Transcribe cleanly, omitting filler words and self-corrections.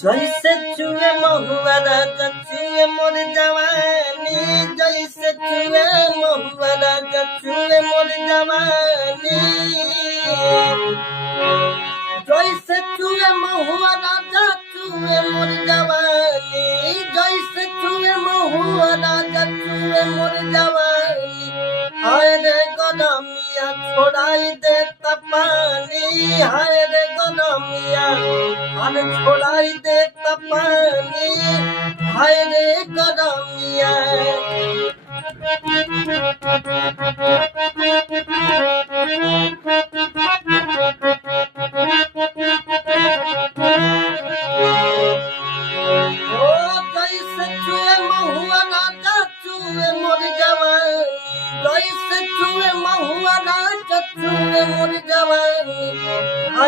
जैसे चुए महुआ राजा चुए मोर जवानी, जैसे चुए महुआ राजा चुए मोर जवानी, जैसे चुए महुआ राजा चुए मोर जवानी, जैसे चुए महुआ राजा चुए मोर जवानी। हाय रे गरमिया छोड़ाई दे पानी, हाय रे गरमिया अरे छोड़ाई दे पानी, हाय रे गरमिया।